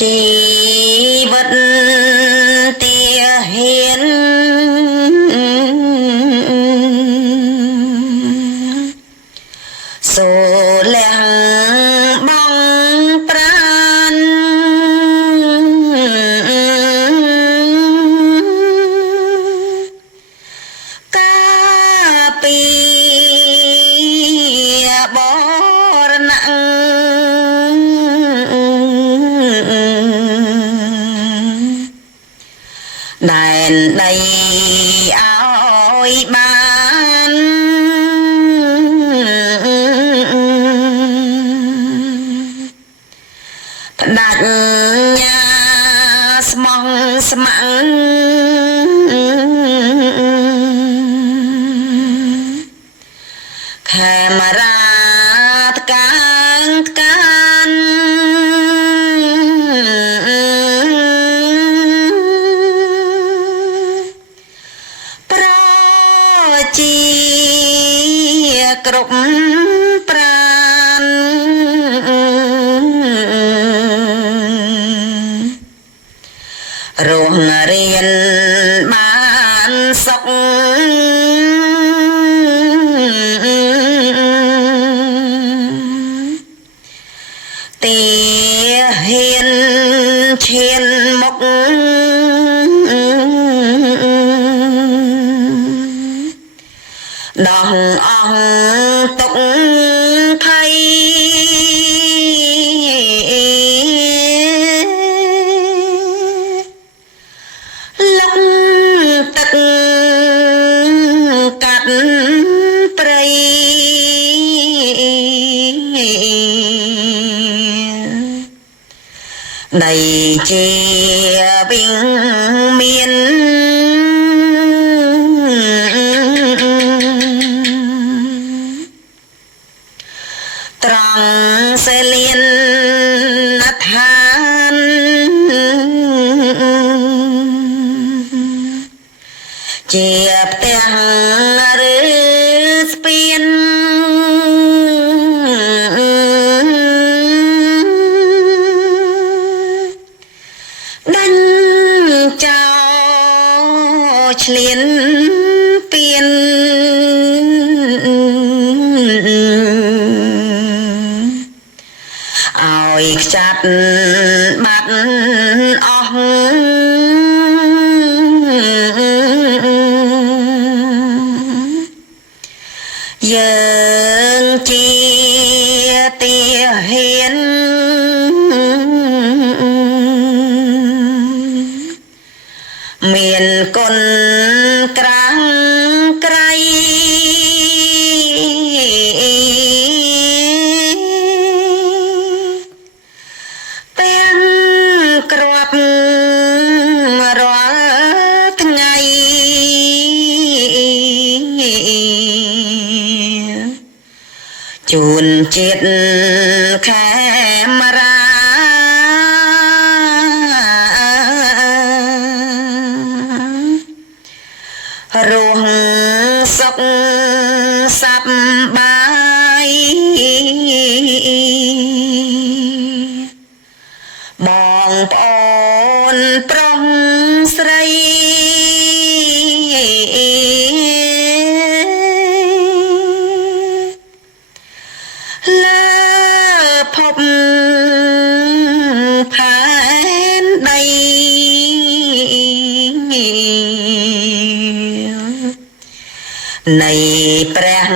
ជីវិតទាហានសូលះបងប្រានកាពីបរណាដែនដីឲ្យបានផ្ដាច់ញាស្មងស្មាំងខេមរាតកាងកានជាគ្រប់ប្រានរស់រៀនបានសុខទាហានឈានមុខដោះអស់ទុកភ័យលុកទឹកកាត់ព្រៃដីជាវិញមានត្រង់សេលៀនឋានជាផ្ទះឬស្ពានដាញ់ចោលឆ្លៀនពៀនឲ្យខ្ចាត់បាត់អស់យើងជាទាហានមានគុណក្រាំងក្រៃទាំងគ្រាប់រាល់ថ្ងៃជូនជាតិខេមរារស់សុខសប្បាយបងប្អូនប្រុសស្រីលើភពផែនដីនៃព្រះ